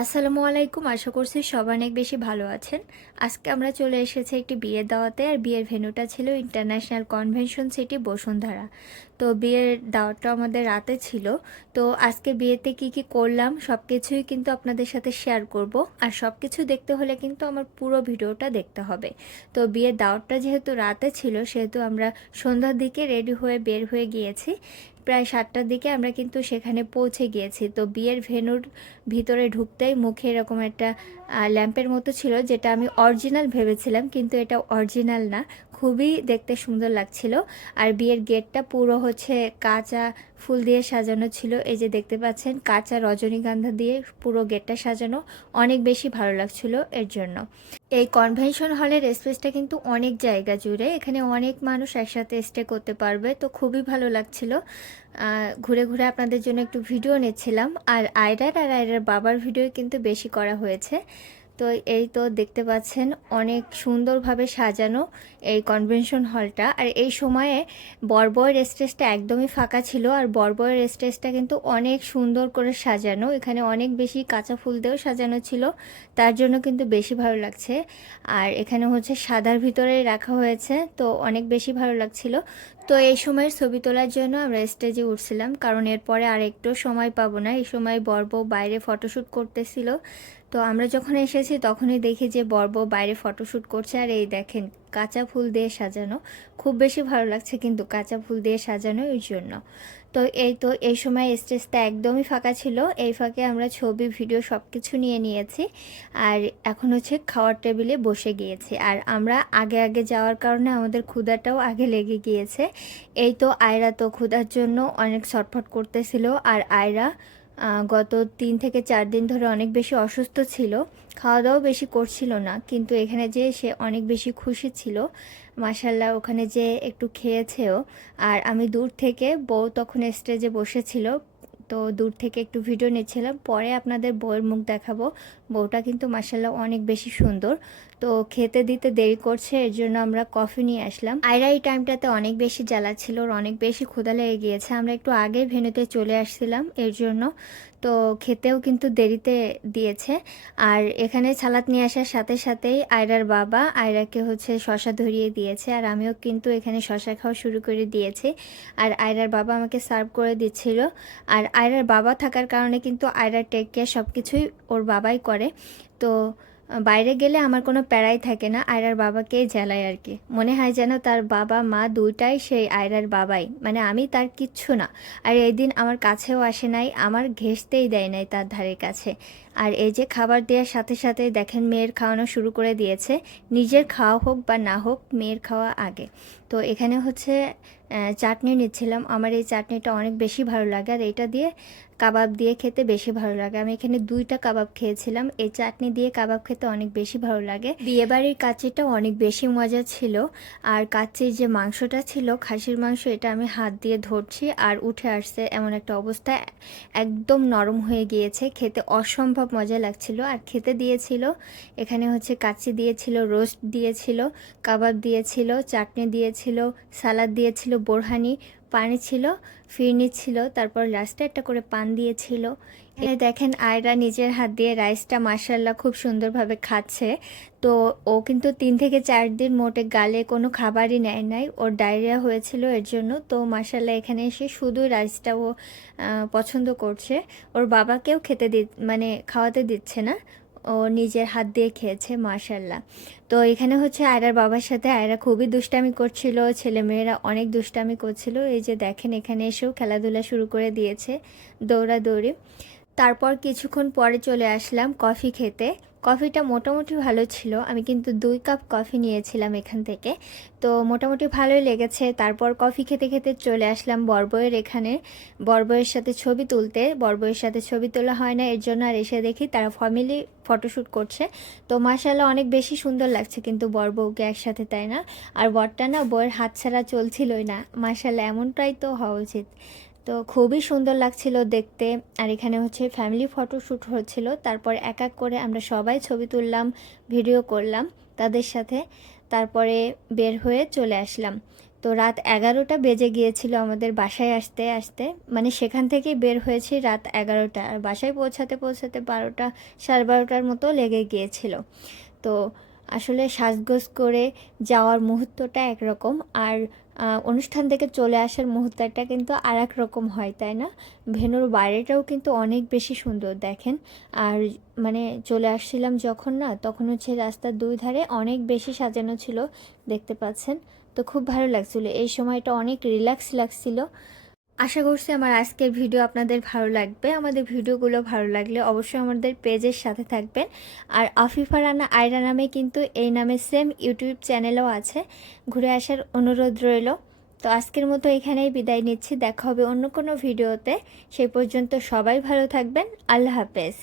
আসসালামু আলাইকুম। আশা করছি সবাই অনেক বেশি ভালো আছেন। আজকে আমরা চলে এসেছি একটি বিয়ের দাওয়াতে। আর বিয়ের ভেন্যুটা ছিল ইন্টারন্যাশনাল কনভেনশন সিটি বসুন্ধরা। তো বিয়ের দাওয়াতটা আমাদের রাতে ছিল। তো আজকে বিয়েতে কি কি করলাম সব কিছুই কিন্তু আপনাদের সাথে শেয়ার করব। আর সব কিছু দেখতে হলে কিন্তু আমার পুরো ভিডিওটা দেখতে হবে। তো বিয়ের দাওয়াতটা যেহেতু রাতে ছিল, সেহেতু আমরা সন্ধ্যার দিকে রেডি হয়ে বের হয়ে গিয়েছি। প্রায় 7টার দিকে আমরা কিন্তু সেখানে পৌঁছে গিয়েছি। তো বিয়ের ভেন্যুর ভিতরে ঢুকতেই মুখে এরকম একটা ল্যাম্পের মতো ছিল, যেটা আমি অরিজিনাল ভেবেছিলাম, কিন্তু এটা অরিজিনাল না। খুবই দেখতে সুন্দর লাগছিল। আর বিয়ের গেটটা পুরো হচ্ছে কাঁচা ফুল দিয়ে সাজানো ছিল। এই যে দেখতে পাচ্ছেন, কাঁচা রজনীগন্ধা দিয়ে পুরো গেটটা সাজানো। অনেক বেশি ভালো লাগছিল এর জন্য। এই কনভেনশন হলের স্পেসটা কিন্তু অনেক জায়গা জুড়ে, এখানে অনেক মানুষ একসাথে স্টে করতে পারবে। তো খুবই ভালো লাগছিল। ঘুরে ঘুরে আপনাদের জন্য একটু ভিডিও নিচ্ছিলাম। আর আয়রার বাবার ভিডিও কিন্তু বেশি করা হয়েছে। তো এই তো দেখতে পাচ্ছেন, অনেক সুন্দরভাবে সাজানো এই কনভেনশন হলটা। আর এই সময়ে বরবয়ের স্টেজটা একদমই ফাঁকা ছিল। আর বরবয়ের স্টেজটা কিন্তু অনেক সুন্দর করে সাজানো, এখানে অনেক বেশি কাঁচা ফুল দিয়েও সাজানো ছিল, তার জন্য কিন্তু বেশি ভালো লাগছে। আর এখানে হচ্ছে সাদার ভিতরেই রাখা হয়েছে, তো অনেক বেশি ভালো লাগছিল। তো এই সময়ের ছবি তোলার জন্য আমরা স্টেজে উঠছিলাম, কারণ এরপরে আর একটু সময় পাবো না। এই সময় বর-বউ বাইরে ফটোশ্যুট করতেছিল। তো আমরা যখন এসেছি তখনই দেখি যে বর-বউ বাইরে ফটোশ্যুট করছে। আর এই দেখেন, কাঁচা ফুল দিয়ে সাজানো। খুব বেশি ভালো লাগছে কিন্তু কাঁচা ফুল দিয়ে সাজানো এর জন্য। তো এই সময় স্টেজটা একদমই ফাঁকা ছিল। এই ফাঁকে আমরা ছবি ভিডিও সব কিছু নিয়ে নিয়েছি। আর এখন হচ্ছে খাওয়ার টেবিলে বসে গিয়েছি। আর আমরা আগে আগে যাওয়ার কারণে আমাদের ক্ষুধাটাও আগে লেগে গিয়েছে। এই তো আয়রা তো ক্ষুধার জন্য অনেক ছটফট করতেছিল। আর আয়রা গত 3 থেকে 4 দিন ধরে অনেক বেশি অসুস্থ ছিল, খাওয়া দাওয়াও বেশি করছিল না। কিন্তু এখানে যে সে অনেক বেশি খুশি ছিল, মাশাল্লাহ। ওখানে যে একটু খেয়েছেও। আর আমি দূর থেকে, বউ তখন স্টেজে বসেছিল, তো দূর থেকে একটু ভিডিও নিচ্ছিলাম। পরে আপনাদের বউয়ের মুখ দেখাবো। বউটা কিন্তু মাশাল্লাহ অনেক বেশি সুন্দর। তো খেতে দিতে দেরি করছে, এর জন্য আমরা কফি নিয়ে আসলাম। আয়রা এই টাইমটাতে অনেক বেশি জ্বালাচ্ছিল, ওর অনেক বেশি ক্ষুধা লেগে গিয়েছে। আমরা একটু আগে ভেন্যুতে চলে আসছিলাম এর জন্য। তো খেতেও কিন্তু দেরিতে দিয়েছে। আর এখানে সালাদ নিয়ে আসার সাথে সাথেই আয়রার বাবা আয়রাকে হচ্ছে শশা ধরিয়ে দিয়েছে। আর আমিও কিন্তু এখানে শশা খাওয়া শুরু করে দিয়েছি। আর আয়রার বাবা আমাকে সার্ভ করে দিচ্ছিল। আর আয়রার বাবা থাকার কারণে কিন্তু আয়রার টেক কেয়ার সব কিছুই ওর বাবাই করে। তো বাইরে গেলে আমার কোনো প্যারাই থাকে না, আয়রার বাবাকেই জ্বালায় আর কি। মনে হয় যেন তার বাবা মা দুইটাই সেই আয়রার বাবাই, মানে আমি তার কিচ্ছু না। আর এই দিন আমার কাছেও আসে নাই, আমার ঘেঁষতেই দেয় নাই তার ধারের কাছে। আর এই যে খাবার দেওয়ার সাথে সাথে দেখেন, মেয়ের খাওয়ানো শুরু করে দিয়েছে। নিজের খাওয়া হোক বা না হোক, মেয়ের খাওয়া আগে। তো এখানে হচ্ছে চাটনি নিচ্ছিলাম। আমার এই চাটনিটা অনেক বেশি ভালো লাগে, আর এটা দিয়ে কাবাব দিয়ে খেতে বেশি ভালো লাগে। আমি এখানে 2টা কাবাব খেয়েছিলাম। এই চাটনি দিয়ে কাবাব খেতে অনেক বেশি ভালো লাগে। বিয়েবাড়ির কাচ্চিটা অনেক বেশি মজা ছিল। আর কাচ্চির যে মাংসটা ছিল, খাসির মাংস, এটা আমি হাত দিয়ে ধরছি আর উঠে আসছে এমন একটা অবস্থা। একদম নরম হয়ে গিয়েছে, খেতে অসম্ভব মজা লাগছিল। আর খেতে দিয়েছিল, এখানে হচ্ছে কাচ্চি দিয়েছিল, রোস্ট দিয়েছিল, কাবাব দিয়েছিল, চাটনি দিয়েছিল, সালাদ দিয়েছিল, বোরহানি, পানি ছিল, ফিরনি ছিল, তারপর লাস্টে একটা করে পান দিয়েছিল। এখানে দেখেন আয়রা নিজের হাত দিয়ে রাইসটা মাশাল্লাহ খুব সুন্দরভাবে খাচ্ছে। তো ও কিন্তু 3 থেকে 4 দিন মোটে গালে কোনো খাবারই নেয় নাই, ওর ডায়রিয়া হয়েছিল এর জন্য। তো মাশাল্লাহ এখানে এসে শুধু রাইসটা ও পছন্দ করছে। ওর বাবাকেও মানে খাওয়াতে দিচ্ছে না, ও নিজের হাত দিয়ে খেয়েছে মাশাল্লাহ। তো এখানে হচ্ছে আয়রার বাবার সাথে আয়রা খুবই দুষ্টামি করছিল, ছেলেমেয়েরা অনেক দুষ্টামি করছিল। এই যে দেখেন, এখানে এসেও খেলাধুলা শুরু করে দিয়েছে, দৌড়াদৌড়ি। তারপর কিছুক্ষণ পরে চলে আসলাম কফি খেতে। কফিটা মোটামুটি ভালো ছিল, আমি কিন্তু 2 কাপ কফি নিয়েছিলাম এখান থেকে। তো মোটামুটি ভালোই লেগেছে। তারপর কফি খেতে খেতে চলে আসলাম বরবয়ের এখানে, বরবয়ের সাথে ছবি তুলতে। বরবয়ের সাথে ছবি তোলা হয় না এর জন্য, আর এসে দেখি তারা ফ্যামিলি ফটোশ্যুট করছে। তো মাশাআল্লাহ অনেক বেশি সুন্দর লাগছে কিন্তু বর বউকে একসাথে, তাই না? আর বরটা না বউয়ের হাত ছাড়া চলছিলই না। মাশাআল্লাহ এমনটাই তো হওয়া উচিত। তো খুবই সুন্দর লাগছিল দেখতে। আর এখানে হচ্ছে ফ্যামিলি ফটোশ্যুট হচ্ছিল। তারপর এক এক করে আমরা সবাই ছবি তুললাম, ভিডিও করলাম তাদের সাথে। তারপরে বের হয়ে চলে আসলাম। তো তো রাত 11টা বেজে গিয়েছিল আমাদের বাসায় আসতে আসতে, মানে সেখান থেকেই বের হয়েছি রাত 11টা, আর বাসায় পৌঁছাতে পৌঁছাতে 12টা, সাড়ে 12টার মতো লেগে গিয়েছিল। তো আসলে সাজগোজ করে যাওয়ার মুহূর্তটা একরকম, আর অনুষ্ঠান থেকে চলে আসার মুহূর্তটা কিন্তু আর এক রকম হয়, তাই না? ভেন্যুর বাইরেটাও কিন্তু অনেক বেশি সুন্দর দেখেন। আর মানে চলে আসছিলাম যখন, না তখন হচ্ছে রাস্তার দুই ধারে অনেক বেশি সাজানো ছিল, দেখতে পাচ্ছেন। তো খুব ভালো লাগছিল, এই সময়টা অনেক রিল্যাক্স লাগছিল। আশা করছি আমার আজকের ভিডিও আপনাদের ভালো লাগবে। আমাদের ভিডিওগুলো ভালো লাগলে অবশ্যই আমাদের পেজের সাথে থাকবেন। আর আফিফা রানা আয়রা নামে কিন্তু এই নামে সেম ইউটিউব চ্যানেলও আছে, ঘুরে আসার অনুরোধ রইল। তো আজকের মতো এখানেই বিদায় নিচ্ছি, দেখা হবে অন্য কোনো ভিডিওতে। সেই পর্যন্ত সবাই ভালো থাকবেন, আল্লাহ হাফেজ।